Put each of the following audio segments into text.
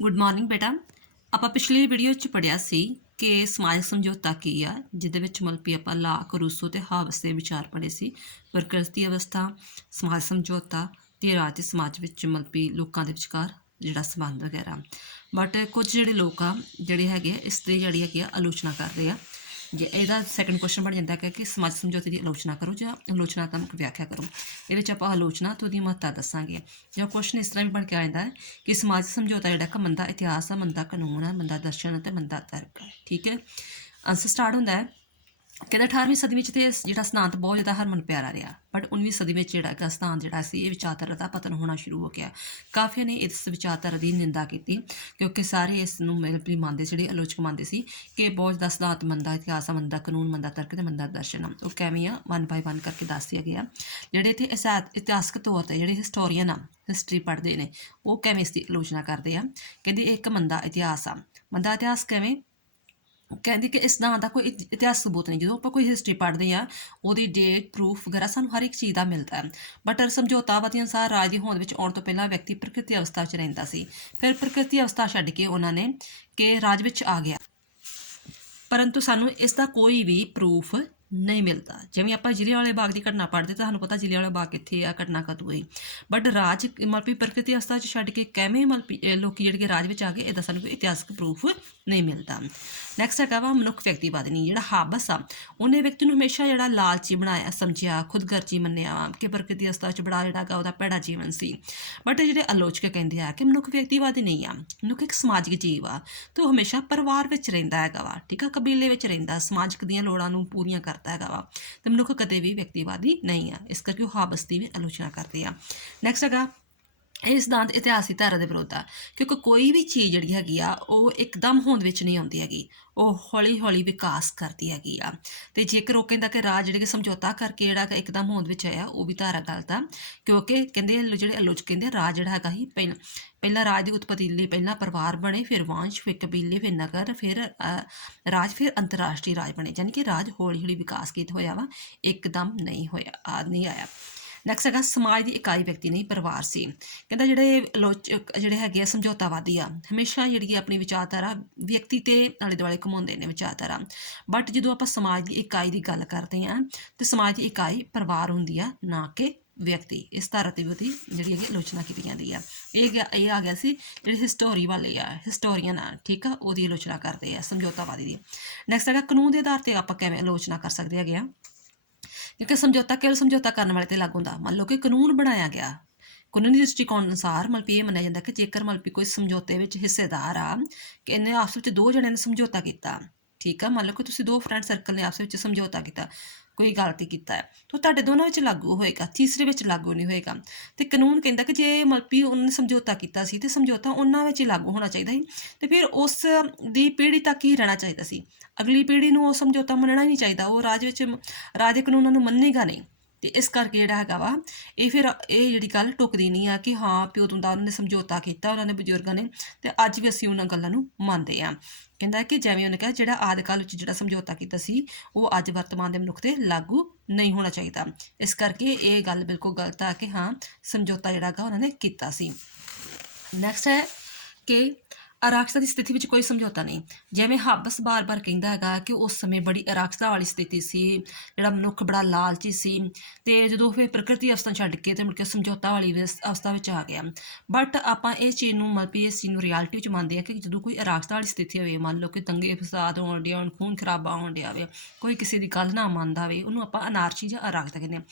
Good morning ਬੇਟਾ। ਆਪਾਂ ਪਿਛਲੀ ਵੀਡੀਓ 'ਚ ਪੜ੍ਹਿਆ ਸੀ ਕਿ ਸਮਾਜਿਕ ਸਮਝੌਤਾ ਕੀ ਆ, ਜਿਹਦੇ ਵਿੱਚ ਮਤਲਬ ਕਿ ਆਪਾਂ ਲਾਕ, ਰੂਸੋ ਤੇ ਹਾਬਸ ਦੇ ਵਿਚਾਰ ਪੜ੍ਹੇ ਸੀ। ਪ੍ਰਕਿਰਤੀ ਅਵਸਥਾ, ਸਮਾਜ ਸਮਝੌਤਾ ਤੇ ਰਾਜ ਤੇ ਸਮਾਜ ਵਿੱਚ ਮਤਲਬ ਕਿ ਲੋਕਾਂ ਦੇ ਵਿਚਕਾਰ ਜਿਹੜਾ ਸੰਬੰਧ ਵਗੈਰਾ। ਬਟ ਕੁਝ ਜਿਹੜੇ ਲੋਕ ਆ ਜਿਹੜੇ ਹੈਗੇ ਇਸ ਦੀ ਜਿਹੜੀ ਹੈਗੀ ਆ ਆਲੋਚਨਾ ਕਰਦੇ ਆ। ਜੇ ਇਹਦਾ ਸੈਕੰਡ ਕੁਐਸਚਨ ਬਣ ਜਾਂਦਾ ਕਿ ਸਮਾਜ ਸਮਝੌਤੇ ਦੀ ਆਲੋਚਨਾ ਕਰੋ ਜਾਂ ਆਲੋਚਨਾਤਮਕ ਵਿਆਖਿਆ ਕਰੋ। ਇਹਦੇ ਵਿੱਚ ਆਪਾਂ ਆਲੋਚਨਾ ਤੋਂ ਦੀ ਮਹੱਤਤਾ ਦੱਸਾਂਗੇ। ਜਾਂ ਕੁਐਸਚਨ ਇਸ ਤਰ੍ਹਾਂ ਵੀ ਬਣ ਕੇ ਆ ਜਾਂਦਾ ਹੈ ਕਿ ਸਮਾਜ ਸਮਝੌਤਾ ਜਿਹੜਾ ਕਿ ਮੰਦਾ ਇਤਿਹਾਸ ਆ, ਮੰਦਾ ਕਾਨੂੰਨ ਆ, ਮੰਦਾ ਦਰਸ਼ਨ ਅਤੇ ਮੰਦਾ ਤਰਕ ਹੈ। ਠੀਕ ਹੈ, ਆਂਸਰ ਸਟਾਰਟ ਹੁੰਦਾ ਹੈ। ਕਹਿੰਦਾ 18ਵੀਂ ਸਦੀ ਵਿੱਚ ਤੇ ਜਿਹੜਾ ਸਿਧਾਂਤ ਬਹੁਤ ਜ਼ਿਆਦਾ ਹਰਮਨ ਪਿਆਰਾ ਰਿਹਾ, ਬਟ 19ਵੀਂ ਸਦੀ ਵਿੱਚ ਜਿਹੜਾ ਕਿ ਸਿਧਾਂਤ ਜਿਹੜਾ ਸੀ ਇਹ ਵਿਚਾਰਧਾਰਾ ਦਾ ਪਤਨ ਹੋਣਾ ਸ਼ੁਰੂ ਹੋ ਗਿਆ। ਕਾਫੀਆਂ ਨੇ ਇਸ ਵਿਚਾਰਧਾਰਾ ਦੀ ਨਿੰਦਾ ਕੀਤੀ ਕਿਉਂਕਿ ਸਾਰੇ ਇਸ ਨੂੰ ਮਿਲ ਮੰਨਦੇ, ਜਿਹੜੇ ਆਲੋਚਕ ਮੰਨਦੇ ਸੀ ਕਿ ਬਹੁਤ ਜ਼ਿਆਦਾ ਸਿਧਾਂਤ ਮੰਦਾ ਇਤਿਹਾਸ ਆ, ਮੰਦਾ ਕਾਨੂੰਨ, ਮੰਦਾ ਤਰਕ ਤੇ ਮੰਦਾ ਦਰਸ਼ਨ ਆ। ਉਹ ਕਿਵੇਂ ਆ 1 ਬਾਈ 1 ਕਰਕੇ ਦੱਸ ਦਿਆ ਗਿਆ। ਜਿਹੜੇ ਇੱਥੇ ਇਤਿਹਾਸਕ ਤੌਰ 'ਤੇ ਜਿਹੜੇ ਹਿਸਟੋਰੀਅਨ ਆ, ਹਿਸਟਰੀ ਪੜ੍ਹਦੇ ਨੇ, ਉਹ ਕਿਵੇਂ ਇਸ ਦੀ ਆਲੋਚਨਾ ਕਰਦੇ ਆ। ਕਹਿੰਦੇ ਇਹ ਇੱਕ ਮੰਦਾ ਇਤਿਹਾਸ ਆ। ਮੰਦਾ ਇਤਿਹਾਸ ਕਿਵੇਂ? ਕਹਿੰਦੇ ਕਿ ਇਸ ਦਾ ਕੋਈ ਇਤਿਹਾਸ ਸਬੂਤ ਨਹੀਂ। ਜਦੋਂ ਆਪਾਂ ਕੋਈ ਹਿਸਟਰੀ ਪੜ੍ਹਦੇ ਹਾਂ ਉਹਦੀ ਡੇਟ, ਪ੍ਰੂਫ ਵਗੈਰਾ ਸਾਨੂੰ ਹਰ ਇੱਕ ਚੀਜ਼ ਦਾ ਮਿਲਦਾ ਹੈ। ਬਟ ਸਮਝੌਤਾਵਾਦੀ ਅਨੁਸਾਰ ਰਾਜ ਦੀ ਹੋਂਦ ਵਿੱਚ ਆਉਣ ਤੋਂ ਪਹਿਲਾਂ ਵਿਅਕਤੀ ਪ੍ਰਕਿਰਤੀ ਅਵਸਥਾ ਵਿੱਚ ਰਹਿੰਦਾ ਸੀ। ਫਿਰ ਪ੍ਰਕਿਰਤੀ ਅਵਸਥਾ ਛੱਡ ਕੇ ਉਹਨਾਂ ਨੇ ਕਿ ਰਾਜ ਵਿੱਚ ਆ ਗਿਆ, ਪਰੰਤੂ ਸਾਨੂੰ ਇਸ ਦਾ ਕੋਈ ਵੀ ਪ੍ਰੂਫ ਨਹੀਂ ਮਿਲਦਾ। ਜਿਵੇਂ ਆਪਾਂ ਜ਼ਿਲ੍ਹਿਆਂਵਾਲੇ ਬਾਗ ਦੀ ਘਟਨਾ ਪੜ੍ਹਦੇ ਤਾਂ ਸਾਨੂੰ ਪਤਾ ਜ਼ਿਲ੍ਹਿਆਂਵਾਲਾ ਬਾਗ ਕਿੱਥੇ ਆ, ਘਟਨਾ ਕਦੋਂ ਹੋਈ। ਬਟ ਰਾਜ ਮਤਲਬ ਵੀ ਪ੍ਰਕਿਰਤੀ ਅਵਸਥਾ 'ਚ ਛੱਡ ਕੇ ਕਿਵੇਂ ਮਤਲਬ ਲੋਕ ਜਿਹੜੇ ਰਾਜ ਵਿੱਚ ਆ ਗਏ, ਇਹਦਾ ਸਾਨੂੰ ਕੋਈ ਇਤਿਹਾਸਕ ਪ੍ਰੂਫ ਨਹੀਂ ਮਿਲਦਾ। ਨੈਕਸਟ ਹੈਗਾ ਵਾ ਮਨੁੱਖ ਵਿਅਕਤੀਵਾਦੀ। ਜਿਹੜਾ ਹਾਬਸ ਆ ਉਹਨੇ ਵਿਅਕਤੀ ਨੂੰ ਹਮੇਸ਼ਾ ਜਿਹੜਾ ਲਾਲਚੀ ਬਣਾਇਆ, ਸਮਝਿਆ, ਖੁਦਗਰਜੀ ਮੰਨਿਆ ਕਿ ਪ੍ਰਕਿਰਤੀ ਅਵਸਥਾ 'ਚ ਬੜਾ ਜਿਹੜਾ ਗਾ ਉਹਦਾ ਭੈੜਾ ਜੀਵਨ ਸੀ। ਬਟ ਜਿਹੜੇ ਆਲੋਚਕ ਕਹਿੰਦੇ ਆ ਕਿ ਮਨੁੱਖ ਵਿਅਕਤੀਵਾਦੀ ਨਹੀਂ ਆ, ਮਨੁੱਖ ਇੱਕ ਸਮਾਜਿਕ ਜੀਵ ਆ ਤੇ ਉਹ ਹਮੇਸ਼ਾ ਪਰਿਵਾਰ ਵਿੱਚ ਰਹਿੰਦਾ ਹੈਗਾ ਵਾ। ਠੀਕ ਆ, ਕਬੀਲੇ ਵਿੱਚ ਰਹਿੰਦਾ, ਸਮਾਜਿਕ ਦੀਆਂ ਲੋੜਾਂ ਨੂੰ ਪੂਰੀਆਂ ਕਰਦਾ ਹੈਗਾ ਵਾ ਤੇ ਮਨੁੱਖ ਕਦੇ ਵੀ ਵਿਅਕਤੀਵਾਦੀ ਨਹੀਂ ਆ। ਇਸ ਕਰਕੇ ਉਹ ਹਾਬਸ ਦੀ ਵੀ ਆਲੋਚਨਾ ਕਰਦੇ ਆ। ਨੈਕਸਟ ਹੈਗਾ ਇਹ ਸਿਧਾਂਤ ਇਤਿਹਾਸੀ ਧਾਰਾ ਦੇ ਵਿਰੁੱਧ ਆ ਕਿਉਂਕਿ ਕੋਈ ਵੀ ਚੀਜ਼ ਜਿਹੜੀ ਹੈਗੀ ਆ ਉਹ ਇੱਕਦਮ ਹੋਂਦ ਵਿੱਚ ਨਹੀਂ ਆਉਂਦੀ ਹੈਗੀ, ਉਹ ਹੌਲੀ ਹੌਲੀ ਵਿਕਾਸ ਕਰਦੀ ਹੈਗੀ ਆ। ਤੇ ਜੇਕਰ ਉਹ ਕਹਿੰਦਾ ਕਿ ਰਾਜ ਜਿਹੜੇ ਕਿ ਸਮਝੌਤਾ ਕਰਕੇ ਜਿਹੜਾ ਇੱਕਦਮ ਹੋਂਦ ਵਿੱਚ ਆਇਆ, ਉਹ ਵੀ ਧਾਰਾ ਗਲਤ ਆ ਕਿਉਂਕਿ ਕਹਿੰਦੇ ਜਿਹੜੇ ਆਲੋਚਕ ਕਹਿੰਦੇ ਰਾਜ ਜਿਹੜਾ ਹੈਗਾ ਹੀ ਪਹਿਲਾਂ ਰਾਜ ਦੀ ਉਤਪਤੀ ਲਈ ਪਹਿਲਾਂ ਪਰਿਵਾਰ ਬਣੇ, ਫਿਰ ਵੰਸ਼, ਫਿਰ ਕਬੀਲੇ, ਫਿਰ ਨਗਰ, ਫਿਰ ਰਾਜ, ਫਿਰ ਅੰਤਰਰਾਸ਼ਟਰੀ ਰਾਜ ਬਣੇ। ਯਾਨੀ ਕਿ ਰਾਜ ਹੌਲੀ ਹੌਲੀ ਵਿਕਾਸ ਕੀਤਾ ਹੋਇਆ ਵਾ, ਇੱਕਦਮ ਨਹੀਂ ਹੋਇਆ, ਨਹੀਂ ਆਇਆ। ਨੈਕਸਟ ਹੈਗਾ ਸਮਾਜ ਦੀ ਇਕਾਈ ਵਿਅਕਤੀ ਨਹੀਂ ਪਰਿਵਾਰ ਸੀ। ਕਹਿੰਦਾ ਜਿਹੜੇ ਆਲੋਚਕ ਜਿਹੜੇ ਹੈਗੇ ਆ ਸਮਝੌਤਾਵਾਦੀ ਆ, ਹਮੇਸ਼ਾ ਜਿਹੜੀ ਆਪਣੀ ਵਿਚਾਰਧਾਰਾ ਵਿਅਕਤੀ ਤੇ ਆਲੇ ਦੁਆਲੇ ਘੁਮਾਉਂਦੇ ਨੇ ਵਿਚਾਰਧਾਰਾ। ਬਟ ਜਦੋਂ ਆਪਾਂ ਸਮਾਜ ਦੀ ਇਕਾਈ ਦੀ ਗੱਲ ਕਰਦੇ ਹਾਂ ਤੇ ਸਮਾਜ ਦੀ ਇਕਾਈ ਪਰਿਵਾਰ ਹੁੰਦੀ ਆ, ਨਾ ਕਿ ਵਿਅਕਤੀ। ਇਸ ਧਾਰਾ ਤੇ ਵੀ ਉਹਦੀ ਜਿਹੜੀ ਹੈਗੀ ਆਲੋਚਨਾ ਕੀਤੀ ਜਾਂਦੀ ਆ। ਇਹ ਆ ਗਿਆ ਸੀ ਜਿਹੜੇ ਹਿਸਟੋਰੀ ਵਾਲੇ ਆ, ਹਿਸਟੋਰੀਅਨ ਆ, ਠੀਕ ਆ, ਉਹਦੀ ਆਲੋਚਨਾ ਕਰਦੇ ਆ ਸਮਝੌਤਾਵਾਦੀ ਦੀ। ਨੈਕਸਟ ਹੈਗਾ ਕਾਨੂੰਨ ਦੇ ਆਧਾਰ ਤੇ ਆਪਾਂ ਕਿਵੇਂ ਆਲੋਚਨਾ ਕਰ ਸਕਦੇ ਹੈਗੇ ਆ। ਕਿਉਂਕਿ ਸਮਝੌਤਾ ਕੇਵਲ ਸਮਝੌਤਾ ਕਰਨ ਵਾਲੇ ਤੇ ਲਾਗੂ ਹੁੰਦਾ। ਮੰਨ ਲਓ ਕਿ ਕਾਨੂੰਨ ਬਣਾਇਆ ਗਿਆ, ਕਾਨੂੰਨੀ ਦ੍ਰਿਸ਼ਟੀਕੋਣ ਅਨੁਸਾਰ ਮਤਲਬ ਇਹ ਮੰਨਿਆ ਜਾਂਦਾ ਕਿ ਜੇਕਰ ਮਤਲਬ ਕੋਈ ਸਮਝੌਤੇ ਵਿੱਚ ਹਿੱਸੇਦਾਰ ਆ ਕਿ ਇਹਨੇ ਆਪਸ ਵਿੱਚ ਦੋ ਜਣਿਆਂ ਨੇ ਸਮਝੌਤਾ ਕੀਤਾ, ਠੀਕ ਆ, ਮੰਨ ਲਓ ਕਿ ਤੁਸੀਂ ਦੋ ਫਰੈਂਡ ਸਰਕਲ ਨੇ ਆਪਸ ਵਿੱਚ ਸਮਝੌਤਾ ਕੀਤਾ, ਕੋਈ ਗਲਤੀ ਕੀਤਾ ਹੈ ਤਾਂ ਤੁਹਾਡੇ ਦੋਨਾਂ ਵਿੱਚ ਲਾਗੂ ਹੋਏਗਾ, ਤੀਸਰੇ ਵਿੱਚ ਲਾਗੂ ਨਹੀਂ ਹੋਏਗਾ। ਤੇ ਕਾਨੂੰਨ ਕਹਿੰਦਾ ਕਿ ਜੇ ਮਤਲਬ ਵੀ ਉਹਨਾਂ ਨੇ ਸਮਝੌਤਾ ਕੀਤਾ ਸੀ ਤੇ ਸਮਝੌਤਾ ਉਹਨਾਂ ਵਿੱਚ ਹੀ ਲਾਗੂ ਹੋਣਾ ਚਾਹੀਦਾ ਸੀ ਤੇ ਫਿਰ ਉਸ ਦੀ ਪੀੜ੍ਹੀ ਤੱਕ ਹੀ ਰਹਿਣਾ ਚਾਹੀਦਾ ਸੀ। ਅਗਲੀ ਪੀੜ੍ਹੀ ਨੂੰ ਉਹ ਸਮਝੌਤਾ ਮੰਨਣਾ ਹੀ ਨਹੀਂ ਚਾਹੀਦਾ, ਉਹ ਰਾਜ ਵਿੱਚ ਰਾਜ ਦੇ ਕਾਨੂੰਨਾਂ ਨੂੰ ਮੰਨੇਗਾ ਨਹੀਂ। ਤੇ ਇਸ ਕਰਕੇ ਜਿਹੜਾ ਹੈਗਾ ਵਾ ਇਹ ਫਿਰ ਇਹ ਜਿਹੜੀ ਗੱਲ ਟੁੱਕਦੀ ਨਹੀਂ ਆ ਕਿ ਹਾਂ ਪਿਓ ਤੋਂ ਦਾ ਉਹਨਾਂ ਨੇ ਸਮਝੌਤਾ ਕੀਤਾ, ਉਹਨਾਂ ਨੇ ਬਜ਼ੁਰਗਾਂ ਨੇ, ਤੇ ਅੱਜ ਵੀ ਅਸੀਂ ਉਹਨਾਂ ਗੱਲਾਂ ਨੂੰ ਮੰਨਦੇ ਹਾਂ। ਕਹਿੰਦਾ ਕਿ ਜਿਵੇਂ ਉਹਨੇ ਕਿਹਾ ਜਿਹੜਾ ਆਦਿ ਕਾਲ ਵਿੱਚ ਜਿਹੜਾ ਸਮਝੌਤਾ ਕੀਤਾ ਸੀ ਉਹ ਅੱਜ ਵਰਤਮਾਨ ਦੇ ਮਨੁੱਖ 'ਤੇ ਲਾਗੂ ਨਹੀਂ ਹੋਣਾ ਚਾਹੀਦਾ। ਇਸ ਕਰਕੇ ਇਹ ਗੱਲ ਬਿਲਕੁਲ ਗਲਤ ਆ ਕਿ ਹਾਂ ਸਮਝੌਤਾ ਜਿਹੜਾ ਹੈਗਾ ਉਹਨਾਂ ਨੇ ਕੀਤਾ ਸੀ। ਨੈਕਸਟ ਹੈ ਕਿ ਅਰਾਖਤਾ ਦੀ ਸਥਿਤੀ ਵਿੱਚ ਕੋਈ ਸਮਝੌਤਾ ਨਹੀਂ। ਜਿਵੇਂ ਹਾਬਸ ਬਾਰ-ਬਾਰ ਕਹਿੰਦਾ ਹੈਗਾ ਕਿ ਉਸ ਸਮੇਂ ਬੜੀ ਅਰਾਖਤਾ ਵਾਲੀ ਸਥਿਤੀ ਸੀ, ਜਿਹੜਾ ਮਨੁੱਖ ਬੜਾ ਲਾਲਚੀ ਸੀ ਤੇ ਜਦੋਂ ਫਿਰ ਪ੍ਰਕਿਰਤੀ ਅਵਸਥਾ ਛੱਡ ਕੇ ਤੇ ਮੁੜ ਕੇ ਸਮਝੌਤਾ ਵਾਲੀ ਅਵਸਥਾ ਵਿੱਚ ਆ ਗਿਆ। ਬਟ ਆਪਾਂ ਇਸ ਚੀਜ਼ ਨੂੰ ਮਤਲਬ ਵੀ ਇਸ ਚੀਜ਼ ਨੂੰ ਰਿਐਲਿਟੀ ਵਿੱਚ ਮੰਨਦੇ ਹਾਂ ਕਿ ਜਦੋਂ ਕੋਈ ਅਰਾਖਤਾ ਵਾਲੀ ਸਥਿਤੀ ਹੋਵੇ, ਮੰਨ ਲਓ ਕਿ ਦੰਗੇ ਫਸਾਦ ਹੋਣ ਡਿਆ, ਖੂਨ ਖਰਾਬਾ ਹੋਣ ਡਿਆ ਹੋਵੇ, ਕੋਈ ਕਿਸੇ ਦੀ ਗੱਲ ਨਾ ਮੰਨਦਾ ਹੋਵੇ, ਉਹਨੂੰ ਆਪਾਂ ਅਨਾਰਕੀ ਜਾਂ ਅਰਾਖਤਾ ਕਹਿੰਦੇ ਹਾਂ।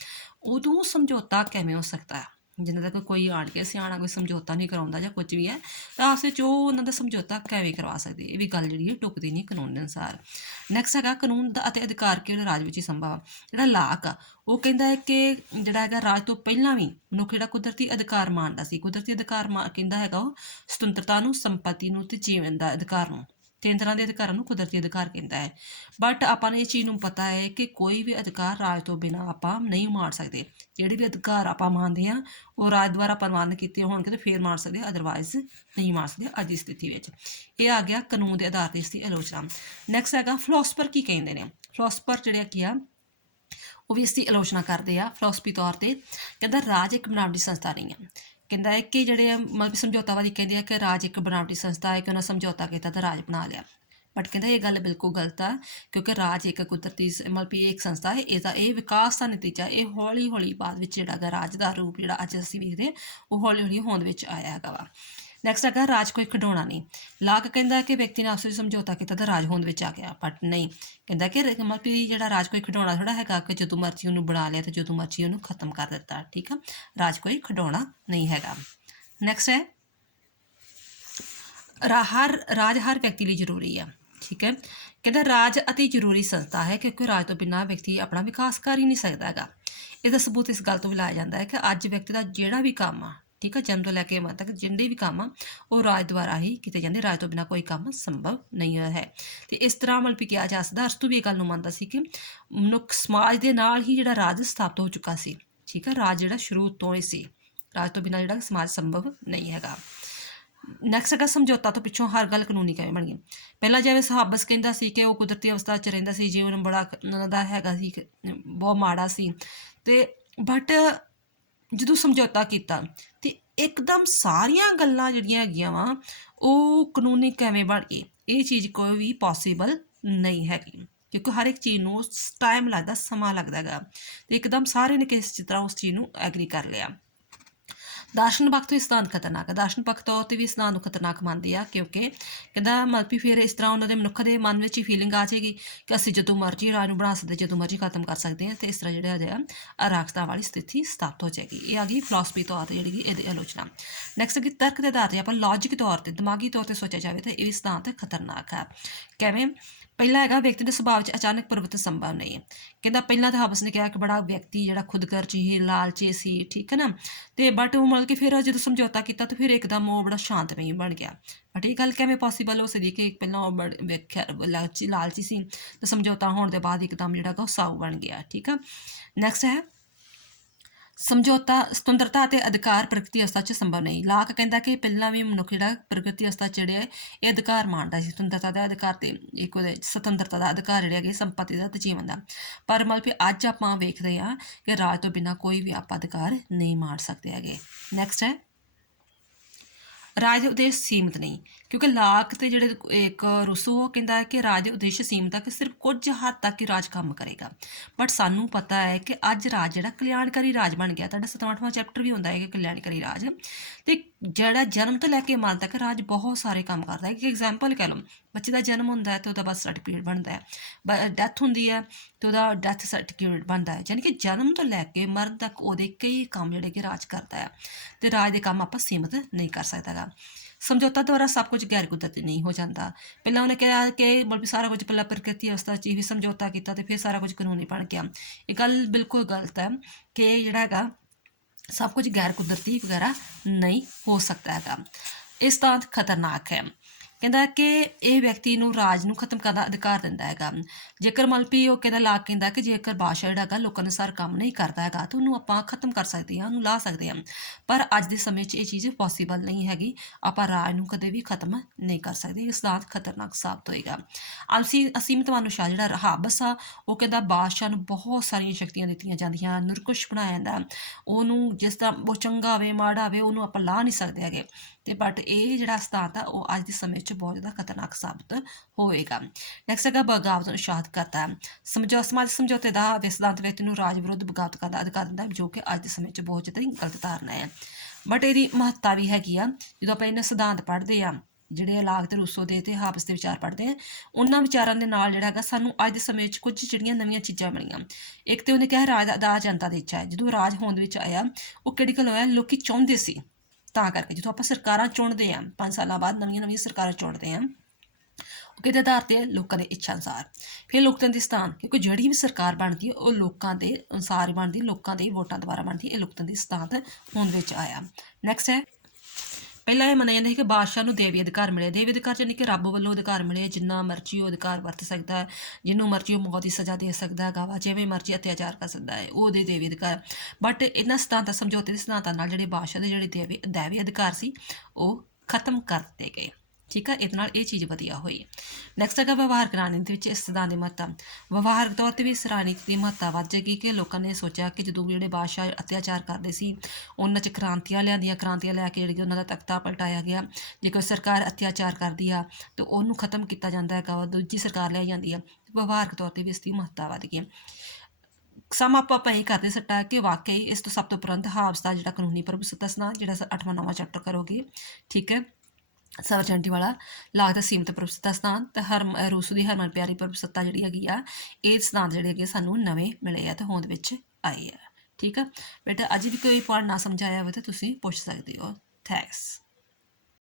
ਉਦੋਂ ਸਮਝੌਤਾ ਕਿਵੇਂ ਹੋ ਸਕਦਾ ਹੈ? ਜਿਨ੍ਹਾਂ ਤੱਕ ਕੋਈ ਆਣ ਕੇ ਸਿਆਣਾ ਕੋਈ ਸਮਝੌਤਾ ਨਹੀਂ ਕਰਾਉਂਦਾ ਜਾਂ ਕੁਝ ਵੀ ਹੈ ਤਾਂ ਆਪਸ ਵਿੱਚ ਉਹ ਉਹਨਾਂ ਦਾ ਸਮਝੌਤਾ ਕਿਵੇਂ ਕਰਵਾ ਸਕਦੇ? ਇਹ ਵੀ ਗੱਲ ਜਿਹੜੀ ਹੈ ਟੁੱਕਦੀ ਨਹੀਂ ਕਾਨੂੰਨ ਦੇ ਅਨੁਸਾਰ। ਨੈਕਸਟ ਹੈਗਾ ਕਾਨੂੰਨ ਦਾ ਅਤੇ ਅਧਿਕਾਰ ਕੇਵਲ ਰਾਜ ਵਿੱਚ ਹੀ ਸੰਭਵ ਆ। ਜਿਹੜਾ ਲਾਕ ਆ ਉਹ ਕਹਿੰਦਾ ਹੈ ਕਿ ਜਿਹੜਾ ਹੈਗਾ ਰਾਜ ਤੋਂ ਪਹਿਲਾਂ ਵੀ ਮਨੁੱਖ ਜਿਹੜਾ ਕੁਦਰਤੀ ਅਧਿਕਾਰ ਮਾਣਦਾ ਸੀ। ਕੁਦਰਤੀ ਅਧਿਕਾਰ ਕਹਿੰਦਾ ਹੈਗਾ ਉਹ ਸੁਤੰਤਰਤਾ ਨੂੰ, ਸੰਪਤੀ ਨੂੰ ਤੇ ਜੀਵਨ ਦਾ ਅਧਿਕਾਰ ਨੂੰ। ਤਿੰਨ ਤਰ੍ਹਾਂ ਦੇ ਅਧਿਕਾਰਾਂ ਨੂੰ ਕੁਦਰਤੀ ਅਧਿਕਾਰ ਕਹਿੰਦਾ ਹੈ। ਬਟ ਆਪਾਂ ਨੂੰ ਇਹ ਚੀਜ਼ ਨੂੰ ਪਤਾ ਹੈ ਕਿ ਕੋਈ ਵੀ ਅਧਿਕਾਰ ਰਾਜ ਤੋਂ ਬਿਨਾਂ ਆਪਾਂ ਨਹੀਂ ਮਾਣ ਸਕਦੇ। ਜਿਹੜੇ ਵੀ ਅਧਿਕਾਰ ਆਪਾਂ ਮੰਨਦੇ ਹਾਂ ਉਹ ਰਾਜ ਦੁਆਰਾ ਪ੍ਰਵਾਨ ਕੀਤੇ ਹੋਣਗੇ ਤਾਂ ਫੇਰ ਮਾਣ ਸਕਦੇ, ਅਦਰਵਾਈਜ਼ ਨਹੀਂ ਮਾਣ ਸਕਦੇ ਅੱਜ ਦੀ ਸਥਿਤੀ ਵਿੱਚ। ਇਹ ਆ ਗਿਆ ਕਾਨੂੰਨ ਦੇ ਆਧਾਰ 'ਤੇ ਇਸ ਦੀ ਆਲੋਚਨਾ। ਨੈਕਸਟ ਹੈਗਾ ਫਿਲਾਸਫਰ ਕੀ ਕਹਿੰਦੇ ਨੇ। ਫਿਲਾਸਫਰ ਜਿਹੜੇ ਕੀ ਆ ਉਹ ਵੀ ਇਸ ਦੀ ਆਲੋਚਨਾ ਕਰਦੇ ਆ ਫਿਲਾਸਫੀ ਤੌਰ 'ਤੇ। ਕਹਿੰਦਾ ਰਾਜ ਇੱਕ ਬਣਾਵਟੀ ਸੰਸਥਾ ਨਹੀਂ ਹੈ। ਕਹਿੰਦਾ ਹੈ ਕਿ ਜਿਹੜੇ ਮਤਲਬ ਸਮਝੌਤਾਵਾਦੀ ਕਹਿੰਦੇ ਆ ਕਿ ਰਾਜ ਇੱਕ ਬਣਾਵਟੀ ਸੰਸਥਾ ਹੈ, ਕਿ ਉਹਨਾਂ ਸਮਝੌਤਾ ਕੀਤਾ ਤਾਂ ਰਾਜ ਬਣਾ ਲਿਆ। ਬਟ ਕਹਿੰਦਾ ਇਹ ਗੱਲ ਬਿਲਕੁਲ ਗਲਤ ਆ, ਕਿਉਂਕਿ ਰਾਜ ਇੱਕ ਕੁਦਰਤੀ ਮਤਲਬ ਇਹ ਇੱਕ ਸੰਸਥਾ ਹੈ, ਇਹਦਾ ਇਹ ਵਿਕਾਸ ਦਾ ਨਤੀਜਾ, ਇਹ ਹੌਲੀ ਹੌਲੀ ਬਾਅਦ ਵਿੱਚ ਜਿਹੜਾ ਗਾ ਰਾਜ ਦਾ ਰੂਪ ਜਿਹੜਾ ਅੱਜ ਅਸੀਂ ਵੇਖਦੇ ਉਹ ਹੌਲੀ ਹੌਲੀ ਹੋਂਦ ਵਿੱਚ ਆਇਆ ਹੈਗਾ ਵਾ। ਨੈਕਸਟ ਹੈਗਾ ਰਾਜ ਕੋਈ ਖਿਡੌਣਾ ਨਹੀਂ। ਲਾਕ ਕਹਿੰਦਾ ਕਿ ਵਿਅਕਤੀ ਨੇ ਆਪਸ ਵਿੱਚ ਸਮਝੌਤਾ ਕੀਤਾ ਤਾਂ ਰਾਜ ਹੋਂਦ ਵਿੱਚ ਆ ਗਿਆ, ਬਟ ਨਹੀਂ, ਕਹਿੰਦਾ ਕਿ ਮਤਲਬ ਕਿ ਜਿਹੜਾ ਰਾਜ ਕੋਈ ਖਿਡੌਣਾ ਥੋੜਾ ਹੈਗਾ ਕਿ ਜਦੋਂ ਮਰਜ਼ੀ ਉਹਨੂੰ ਬਣਾ ਲਿਆ ਤੇ ਜਦੋਂ ਮਰਜ਼ੀ ਉਹਨੂੰ ਖਤਮ ਕਰ ਦਿੱਤਾ। ਠੀਕ ਆ, ਰਾਜ ਕੋਈ ਖਿਡੌਣਾ ਨਹੀਂ ਹੈਗਾ। ਨੈਕਸਟ ਹੈ ਰਾਜ ਹਰ ਵਿਅਕਤੀ ਲਈ ਜ਼ਰੂਰੀ ਆ। ਠੀਕ ਹੈ, ਕਹਿੰਦਾ ਰਾਜ ਅਤੀ ਜ਼ਰੂਰੀ ਸੰਸਥਾ ਹੈ, ਕਿਉਂਕਿ ਰਾਜ ਤੋਂ ਬਿਨਾਂ ਵਿਅਕਤੀ ਆਪਣਾ ਵਿਕਾਸ ਕਰ ਹੀ ਨਹੀਂ ਸਕਦਾ ਹੈਗਾ। ਇਹਦਾ ਸਬੂਤ ਇਸ ਗੱਲ ਤੋਂ ਵੀ ਲਾਇਆ ਜਾਂਦਾ ਹੈ ਕਿ ਅੱਜ ਵਿਅਕਤੀ ਦਾ ਜਿਹੜਾ ਵੀ ਕੰਮ ਆ, ਠੀਕ ਹੈ, ਜਨਮ ਤੋਂ ਲੈ ਕੇ ਮਰਨ ਤੱਕ ਜਿੰਨੇ ਵੀ ਕੰਮ ਆ ਉਹ ਰਾਜ ਦੁਆਰਾ ਹੀ ਕੀਤੇ ਜਾਂਦੇ, ਰਾਜ ਤੋਂ ਬਿਨਾਂ ਕੋਈ ਕੰਮ ਸੰਭਵ ਨਹੀਂ ਹੋਇਆ ਹੈ। ਤੇ ਇਸ ਤਰ੍ਹਾਂ ਮਤਲਬ ਕਿਹਾ ਜਾ ਸਕਦਾ, ਅਰਸਤੂ ਵੀ ਇਹ ਗੱਲ ਨੂੰ ਮੰਨਦਾ ਸੀ ਕਿ ਮਨੁੱਖ ਸਮਾਜ ਦੇ ਨਾਲ ਹੀ ਜਿਹੜਾ ਰਾਜ ਸਥਾਪਿਤ ਹੋ ਚੁੱਕਾ ਸੀ। ਠੀਕ ਹੈ, ਰਾਜ ਜਿਹੜਾ ਸ਼ੁਰੂ ਤੋਂ ਹੀ ਸੀ, ਰਾਜ ਤੋਂ ਬਿਨਾਂ ਜਿਹੜਾ ਸਮਾਜ ਸੰਭਵ ਨਹੀਂ ਹੈਗਾ। ਨੈਕਸਟ ਹੈਗਾ ਸਮਝੌਤਾ ਤੋਂ ਪਿੱਛੋਂ ਹਰ ਗੱਲ ਕਾਨੂੰਨੀ ਕਿਵੇਂ ਬਣ ਗਈ। ਪਹਿਲਾਂ ਜਿਵੇਂ ਸਹਾਬਸ ਕਹਿੰਦਾ ਸੀ ਕਿ ਉਹ ਕੁਦਰਤੀ ਅਵਸਥਾ 'ਚ ਰਹਿੰਦਾ ਸੀ, ਜੀਵਨ ਬੜਾ ਉਹਨਾਂ ਦਾ ਹੈਗਾ ਸੀ, ਬਹੁਤ ਮਾੜਾ ਸੀ, ਤੇ ਬਟ ਜਦੋਂ ਸਮਝੌਤਾ ਕੀਤਾ ਤੇ ਇੱਕਦਮ ਸਾਰੀਆਂ ਗੱਲਾਂ ਜਿਹੜੀਆਂ ਹੈਗੀਆਂ ਵਾ ਉਹ ਕਾਨੂੰਨੀ ਕਿਵੇਂ ਬਣ ਗਈ। ਇਹ ਚੀਜ਼ ਕੋਈ ਵੀ ਪੋਸੀਬਲ ਨਹੀਂ ਹੈਗੀ, ਕਿਉਂਕਿ ਹਰ ਇੱਕ ਚੀਜ਼ ਨੂੰ ਟਾਈਮ ਲੱਗਦਾ, ਸਮਾਂ ਲੱਗਦਾ ਹੈਗਾ, ਤੇ ਇੱਕਦਮ ਸਾਰੇ ਨੇ ਕਿਸ ਤਰ੍ਹਾਂ ਉਸ ਚੀਜ਼ ਨੂੰ ਐਗਰੀ ਕਰ ਲਿਆ। ਦਾਰਸ਼ਨ ਪੱਖ ਤੋਂ ਇਹ ਸਿਧਾਂਤ ਖਤਰਨਾਕ ਹੈ। ਦਾਰਸ਼ਨ ਪੱਖ ਤੌਰ 'ਤੇ ਵੀ ਸਿਧਾਂਤ ਨੂੰ ਖਤਰਨਾਕ ਮੰਨਦੇ ਆ, ਕਿਉਂਕਿ ਕਹਿੰਦਾ ਮਤਲਬ ਫਿਰ ਇਸ ਤਰ੍ਹਾਂ ਉਹਨਾਂ ਦੇ ਮਨੁੱਖ ਦੇ ਮਨ ਵਿੱਚ ਹੀ ਫੀਲਿੰਗ ਆ ਜਾਏਗੀ ਕਿ ਅਸੀਂ ਜਦੋਂ ਮਰਜ਼ੀ ਰਾਜ ਨੂੰ ਬਣਾ ਸਕਦੇ, ਜਦੋਂ ਮਰਜ਼ੀ ਖਤਮ ਕਰ ਸਕਦੇ ਹਾਂ, ਅਤੇ ਇਸ ਤਰ੍ਹਾਂ ਜਿਹੜਾ ਅਰਾਜਕਤਾ ਵਾਲੀ ਸਥਿਤੀ ਸਥਾਪਿਤ ਹੋ ਜਾਏਗੀ। ਇਹ ਆ ਗਈ ਫਿਲਾਸਫੀ ਤੌਰ 'ਤੇ ਜਿਹੜੀ ਇਹਦੀ ਆਲੋਚਨਾ। ਨੈਕਸਟ ਕਿ ਤਰਕ ਦੇ ਆਧਾਰ 'ਤੇ ਆਪਾਂ ਲੌਜਿਕ ਤੌਰ 'ਤੇ, ਦਿਮਾਗੀ ਤੌਰ 'ਤੇ ਸੋਚਿਆ ਜਾਵੇ ਤਾਂ ਇਹ ਵੀ ਸਿਧਾਂਤ ਖਤਰਨਾਕ ਹੈ। ਕਿਵੇਂ? ਪਹਿਲਾ ਹੈਗਾ ਵਿਅਕਤੀ ਦੇ ਸੁਭਾਅ ਵਿੱਚ ਅਚਾਨਕ ਪਰਿਵਰਤਨ ਸੰਭਵ ਨਹੀਂ ਹੈ। ਕਹਿੰਦਾ ਪਹਿਲਾਂ ਤਾਂ ਹਾਬਸ ਨੇ ਕਿਹਾ ਕਿ ਬੜਾ ਵਿਅਕਤੀ ਜਿਹੜਾ ਖੁਦਗਰਜ਼ੀ ਸੀ, ਲਾਲਚੀ ਸੀ, ਠੀਕ ਹੈ ਨਾ, ਤੇ ਬਟ ਉਹ ਮਤਲਬ ਕਿ ਫਿਰ ਜਦੋਂ ਸਮਝੌਤਾ ਕੀਤਾ ਤਾਂ ਫਿਰ ਇੱਕਦਮ ਉਹ ਬੜਾ ਸ਼ਾਂਤਮਈ ਬਣ ਗਿਆ। ਬਟ ਇਹ ਗੱਲ ਕਿਵੇਂ ਪੋਸੀਬਲ ਹੋ ਸਕਦੀ ਕਿ ਪਹਿਲਾਂ ਉਹ ਵੇਖਿਆ ਲਾਲਚੀ ਸੀ ਤੇ ਸਮਝੌਤਾ ਹੋਣ ਦੇ ਬਾਅਦ ਇੱਕਦਮ ਜਿਹੜਾ ਗਾ ਉਹ ਸਾਊ ਬਣ ਗਿਆ। ਠੀਕ ਆ, ਨੈਕਸਟ ਹੈ ਸਮਝੌਤਾ ਸੁਤੰਤਰਤਾ ਅਤੇ ਅਧਿਕਾਰ ਪ੍ਰਗਤੀ ਅਵਸਥਾ 'ਚ ਸੰਭਵ ਨਹੀਂ। ਲਾਕ ਕਹਿੰਦਾ ਕਿ ਪਹਿਲਾਂ ਵੀ ਮਨੁੱਖ ਜਿਹੜਾ ਪ੍ਰਗਤੀ ਅਵਸਥਾ 'ਚ ਜਿਹੜੇ ਇਹ ਅਧਿਕਾਰ ਮਾਣਦਾ ਸੀ, ਸੁਤੰਤਰਤਾ ਦਾ ਅਧਿਕਾਰ ਤੇ ਇੱਕ ਉਹਦੇ ਸੁਤੰਤਰਤਾ ਦਾ ਅਧਿਕਾਰ ਜਿਹੜੇ ਹੈਗੇ ਸੰਪਤੀ ਦਾ ਤੇ ਜੀਵਨ ਦਾ। ਪਰ ਮਤਲਬ ਕਿ ਅੱਜ ਆਪਾਂ ਵੇਖਦੇ ਹਾਂ ਕਿ ਰਾਜ ਤੋਂ ਬਿਨਾਂ ਕੋਈ ਵੀ ਆਪਾਂ ਅਧਿਕਾਰ ਨਹੀਂ ਮਾਣ ਸਕਦੇ ਹੈਗੇ। ਨੈਕਸਟ ਹੈ ਰਾਜ ਦੇ ਉਦੇਸ਼ ਸੀਮਿਤ ਨਹੀਂ, ਕਿਉਂਕਿ ਲਾਕ ਤੇ ਜਿਹੜੇ ਇੱਕ ਰੂਸੋ ਉਹ ਕਹਿੰਦਾ ਹੈ ਕਿ ਰਾਜ ਦੇ ਉਦੇਸ਼ ਸੀਮਿਤ ਹੈ, ਕਿ ਸਿਰਫ ਕੁਝ ਹੱਦ ਤੱਕ ਹੀ ਰਾਜ ਕੰਮ ਕਰੇਗਾ। ਬਟ ਸਾਨੂੰ ਪਤਾ ਹੈ ਕਿ ਅੱਜ ਰਾਜ ਜਿਹੜਾ ਕਲਿਆਣਕਾਰੀ ਰਾਜ ਬਣ ਗਿਆ। ਤੁਹਾਡਾ 7ਵਾਂ ਚੈਪਟਰ ਵੀ ਹੁੰਦਾ ਹੈ ਕਿ ਕਲਿਆਣਕਾਰੀ ਰਾਜ, ਤੇ ਜਿਹੜਾ ਜਨਮ ਤੋਂ ਲੈ ਕੇ ਮਰਨ ਤੱਕ ਰਾਜ ਬਹੁਤ ਸਾਰੇ ਕੰਮ ਕਰਦਾ ਹੈ। ਇੱਕ ਐਗਜ਼ਾਮਪਲ ਕਹਿ ਲਓ, ਬੱਚੇ ਦਾ ਜਨਮ ਹੁੰਦਾ ਹੈ ਤੇ ਉਹਦਾ ਬਰਥ ਸਰਟੀਫਿਕੇਟ ਬਣਦਾ ਹੈ, ਡੈਥ ਹੁੰਦੀ ਹੈ ਤੇ ਉਹਦਾ ਡੈਥ ਸਰਟੀਫਿਕੇਟ ਬਣਦਾ ਹੈ, ਯਾਨੀ ਕਿ ਜਨਮ ਤੋਂ ਲੈ ਕੇ ਮਰਨ ਤੱਕ ਉਹਦੇ ਕਈ ਕੰਮ ਜਿਹੜੇ ਕਿ ਰਾਜ ਕਰਦਾ ਹੈ, ਤੇ ਰਾਜ ਦੇ ਕੰਮ ਆਪਾਂ ਸੀਮਿਤ ਨਹੀਂ ਕਰ ਸਕਦਾ ਗਾ। ਸਮਝੌਤਾ ਦੁਆਰਾ ਸਭ ਕੁਝ ਗੈਰ ਕੁਦਰਤੀ ਨਹੀਂ ਹੋ ਜਾਂਦਾ। ਪਹਿਲਾਂ ਉਹਨੇ ਕਿਹਾ ਕਿ ਮਤਲਬ ਸਾਰਾ ਕੁਝ ਪਹਿਲਾਂ ਪ੍ਰਕਿਰਤੀ ਅਵਸਥਾ 'ਚ ਹੀ ਸਮਝੌਤਾ ਕੀਤਾ ਤੇ ਫਿਰ ਸਾਰਾ ਕੁਝ ਕਾਨੂੰਨੀ ਬਣ ਗਿਆ। ਇਹ ਗੱਲ ਬਿਲਕੁਲ ਗਲਤ ਹੈ ਕਿ ਜਿਹੜਾ ਹੈਗਾ ਸਭ ਕੁਝ ਗੈਰ ਕੁਦਰਤੀ ਵਗੈਰਾ ਨਹੀਂ ਹੋ ਸਕਦਾ ਹੈਗਾ। ਇਹ ਸਿਧਾਂਤ ਖਤਰਨਾਕ ਹੈ। ਕਹਿੰਦਾ ਕਿ ਇਹ ਵਿਅਕਤੀ ਨੂੰ ਰਾਜ ਨੂੰ ਖਤਮ ਕਰਨ ਦਾ ਅਧਿਕਾਰ ਦਿੰਦਾ ਹੈਗਾ। ਜੇਕਰ ਮਤਲਬ ਉਹ ਕਹਿੰਦਾ ਲਾਕ ਕਹਿੰਦਾ ਕਿ ਜੇਕਰ ਬਾਦਸ਼ਾਹ ਜਿਹੜਾ ਹੈਗਾ ਲੋਕਾਂ ਅਨੁਸਾਰ ਕੰਮ ਨਹੀਂ ਕਰਦਾ ਹੈਗਾ ਤਾਂ ਉਹਨੂੰ ਆਪਾਂ ਖਤਮ ਕਰ ਸਕਦੇ ਹਾਂ, ਉਹਨੂੰ ਲਾ ਸਕਦੇ ਹਾਂ। ਪਰ ਅੱਜ ਦੇ ਸਮੇਂ 'ਚ ਇਹ ਚੀਜ਼ ਪੋਸੀਬਲ ਨਹੀਂ ਹੈਗੀ। ਆਪਾਂ ਰਾਜ ਨੂੰ ਕਦੇ ਵੀ ਖਤਮ ਨਹੀਂ ਕਰ ਸਕਦੇ। ਇਹ ਸਿਧਾਂਤ ਖਤਰਨਾਕ ਸਾਬਤ ਹੋਏਗਾ। ਅਸੀਮਿਤ ਅਨੁਸਾਰ ਜਿਹੜਾ ਹਾਬਸ ਆ ਉਹ ਕਹਿੰਦਾ ਬਾਦਸ਼ਾਹ ਨੂੰ ਬਹੁਤ ਸਾਰੀਆਂ ਸ਼ਕਤੀਆਂ ਦਿੱਤੀਆਂ ਜਾਂਦੀਆਂ, ਨਿਰਕੁਸ਼ ਬਣਾਇਆ ਜਾਂਦਾ, ਉਹਨੂੰ ਜਿਸ ਤਰ੍ਹਾਂ ਉਹ ਚੰਗਾ ਹੋਵੇ ਮਾੜਾ ਹੋਵੇ ਉਹਨੂੰ ਆਪਾਂ ਲਾ ਨਹੀਂ ਸਕਦੇ ਹੈਗੇ। ਤੇ ਬਟ ਇਹ ਜਿਹੜਾ ਸਿਧਾਂਤ ਆ ਉਹ ਅੱਜ ਦੇ ਸਮੇਂ 'ਚ ਬਹੁਤ ਜ਼ਿਆਦਾ ਖਤਰਨਾਕ ਸਾਬਤ ਹੋਏਗਾ। ਨੈਕਸਟ ਹੈਗਾ ਬਗਾਵਤ ਨੂੰ ਉਤਸ਼ਾਹਿਤ ਕਰਦਾ ਹੈ। ਸਮਾਜ ਸਮਝੌਤੇ ਦਾ ਸਿਧਾਂਤ ਵਿਅਕਤੀ ਨੂੰ ਰਾਜ ਵਿਰੁੱਧ ਬਗਾਵਤ ਕਰਨ ਦਾ ਅਧਿਕਾਰ ਦਿੰਦਾ ਹੈ, ਜੋ ਕਿ ਅੱਜ ਦੇ ਸਮੇਂ 'ਚ ਬਹੁਤ ਜ਼ਿਆਦਾ ਗਲਤ ਧਾਰਨਾ ਹੈ। ਬਟ ਇਹਦੀ ਮਹੱਤਤਾ ਵੀ ਹੈਗੀ ਆ। ਜਦੋਂ ਆਪਾਂ ਇਹਨਾਂ ਸਿਧਾਂਤ ਪੜ੍ਹਦੇ ਆ, ਜਿਹੜੇ ਲਾਕ ਤੇ ਰੂਸੋ ਦੇ ਤੇ ਹਾਬਸ ਦੇ ਵਿਚਾਰ ਪੜ੍ਹਦੇ ਆ, ਉਹਨਾਂ ਵਿਚਾਰਾਂ ਦੇ ਨਾਲ ਜਿਹੜਾ ਹੈਗਾ ਸਾਨੂੰ ਅੱਜ ਦੇ ਸਮੇਂ 'ਚ ਕੁਝ ਜਿਹੜੀਆਂ ਨਵੀਆਂ ਚੀਜ਼ਾਂ ਮਿਲੀਆਂ। ਇੱਕ ਤੇ ਉਹਨੇ ਕਿਹਾ ਰਾਜ ਦਾ ਜਨਤਾ ਦੀ ਇੱਛਾ ਹੈ। ਜਦੋਂ ਰਾਜ ਹੋਂਦ ਵਿੱਚ ਆਇਆ ਉਹ ਕਿਹੜੀ ਗੱਲ ਹੋਇਆ, ਲੋਕੀ ਚਾਹੁੰਦੇ ਸੀ, ਤਾਂ ਕਰਕੇ ਜਦੋਂ ਆਪਾਂ ਸਰਕਾਰਾਂ ਚੁਣਦੇ ਹਾਂ 5 ਸਾਲਾਂ ਬਾਅਦ ਨਵੀਆਂ ਸਰਕਾਰਾਂ ਚੁਣਦੇ ਹਾਂ, ਉਹ ਕਿਹਦੇ ਆਧਾਰ 'ਤੇ ਲੋਕਾਂ ਦੇ ਇੱਛਾ ਅਨੁਸਾਰ। ਫਿਰ ਲੋਕਤੰਤਰ ਦੀ ਸਥਾਨ, ਕਿਉਂਕਿ ਜਿਹੜੀ ਵੀ ਸਰਕਾਰ ਬਣਦੀ ਹੈ ਉਹ ਲੋਕਾਂ ਦੇ ਅਨੁਸਾਰ ਹੀ ਬਣਦੀ, ਲੋਕਾਂ ਦੇ ਵੋਟਾਂ ਦੁਆਰਾ ਬਣਦੀ। ਇਹ ਲੋਕਤੰਤਰ ਦੀ ਸਥਾਨ ਹੋਂਦ ਵਿੱਚ ਆਇਆ। ਨੈਕਸਟ ਹੈ ਪਹਿਲਾਂ ਇਹ ਮੰਨਿਆ ਜਾਂਦਾ ਸੀ ਕਿ ਬਾਦਸ਼ਾਹ ਨੂੰ ਦੇਵੀ ਅਧਿਕਾਰ ਮਿਲੇ। ਦੇਵੀ ਅਧਿਕਾਰ ਯਾਨੀ ਕਿ ਰੱਬ ਵੱਲੋਂ ਅਧਿਕਾਰ ਮਿਲੇ, ਜਿੰਨਾ ਮਰਜ਼ੀ ਉਹ ਅਧਿਕਾਰ ਵਰਤ ਸਕਦਾ ਹੈ, ਜਿਹਨੂੰ ਮਰਜ਼ੀ ਉਹ ਮੌਤ ਦੀ ਸਜ਼ਾ ਦੇ ਸਕਦਾ ਹੈਗਾ ਵਾ, ਜਿਵੇਂ ਮਰਜ਼ੀ ਅਤਿਆਚਾਰ ਕਰ ਸਕਦਾ ਹੈ, ਉਹਦੇ ਦੇਵੀ ਅਧਿਕਾਰ। ਬਟ ਇਹਨਾਂ ਸਿਧਾਂਤਾਂ ਸਮਝੌਤੇ ਦੇ ਸਿਧਾਂਤਾਂ ਨਾਲ ਜਿਹੜੇ ਬਾਦਸ਼ਾਹ ਦੇ ਜਿਹੜੇ ਦੈਵੀ ਅਧਿਕਾਰ ਸੀ ਉਹ ਖਤਮ ਕਰ ਦਿੱਤੇ ਗਏ। ਠੀਕ ਆ, ਇਹਦੇ ਨਾਲ ਇਹ ਚੀਜ਼ ਵਧੀਆ ਹੋਈ। ਨੈਕਸਟ ਹੈਗਾ ਵਿਵਹਾਰਕ ਰਾਜਨੀਤੀ ਦੇ ਵਿੱਚ ਇਸ ਸਿਧਾਂਤ ਦੀ ਮਹੱਤਤਾ। ਵਿਵਹਾਰਕ ਤੌਰ 'ਤੇ ਵੀ ਇਸ ਰਾਜਨੀਤੀ ਦੀ ਮਹੱਤਤਾ ਵੱਧ ਜਾਏਗੀ ਕਿ ਲੋਕਾਂ ਨੇ ਸੋਚਿਆ ਕਿ ਜਦੋਂ ਜਿਹੜੇ ਬਾਦਸ਼ਾਹ ਅਤਿਆਚਾਰ ਕਰਦੇ ਸੀ, ਉਹਨਾਂ 'ਚ ਕ੍ਰਾਂਤੀਆਂ ਲਿਆਂਦੀਆਂ, ਕ੍ਰਾਂਤੀਆਂ ਲੈ ਕੇ ਜਿਹੜੀ ਉਹਨਾਂ ਦਾ ਤਖਤਾ ਪਲਟਾਇਆ ਗਿਆ। ਜੇ ਕੋਈ ਸਰਕਾਰ ਅਤਿਆਚਾਰ ਕਰਦੀ ਆ ਤਾਂ ਉਹਨੂੰ ਖਤਮ ਕੀਤਾ ਜਾਂਦਾ ਹੈਗਾ ਵਾ, ਦੂਜੀ ਸਰਕਾਰ ਲਿਆਈ ਜਾਂਦੀ ਆ। ਵਿਵਹਾਰਕ ਤੌਰ 'ਤੇ ਵੀ ਇਸ ਦੀ ਮਹੱਤਤਾ ਵੱਧ ਗਈ। ਸਮ ਆਪਾਂ ਇਹ ਕਰਦੇ ਸੱਟਾ ਕਿ ਵਾਕਈ ਇਸ ਤੋਂ ਸਭ ਤੋਂ ਉਪਰੰਤ ਹਾਬਸ ਦਾ ਜਿਹੜਾ ਕਾਨੂੰਨੀ ਪ੍ਰਭੂਸੱਤਾ ਸਿਧਾਂਤ, ਜਿਹੜਾ 8ਵਾਂ 9ਵਾਂ ਚੈਪਟਰ ਕਰੋਗੇ, ਠੀਕ ਹੈ। ਸਵਰਨਟੀ ਵਾਲਾ ਲਾਗ ਦਾ ਸੀਮਤ ਪ੍ਰਭੂਸੱਤਾ ਸਿਧਾਂਤ ਤੇ ਰੂਸੋ ਦੀ ਹਰਮਨ ਪਿਆਰੀ ਪ੍ਰਭੂਸੱਤਾ ਜਿਹੜੀ ਹੈਗੀ ਆ, ਇਹ ਸਿਧਾਂਤ ਜਿਹੜੇ ਹੈਗੇ ਸਾਨੂੰ ਨਵੇਂ ਮਿਲੇ ਆ ਤੇ ਹੋਂਦ ਵਿੱਚ ਆਏ ਆ। ਠੀਕ ਆ ਬੇਟਾ, ਅੱਜ ਵੀ ਕੋਈ ਪੁਆਇੰਟ ਨਾ ਸਮਝਾਇਆ ਹੋਵੇ ਤਾਂ ਤੁਸੀਂ ਪੁੱਛ ਸਕਦੇ ਹੋ। ਥੈਂਕਸ।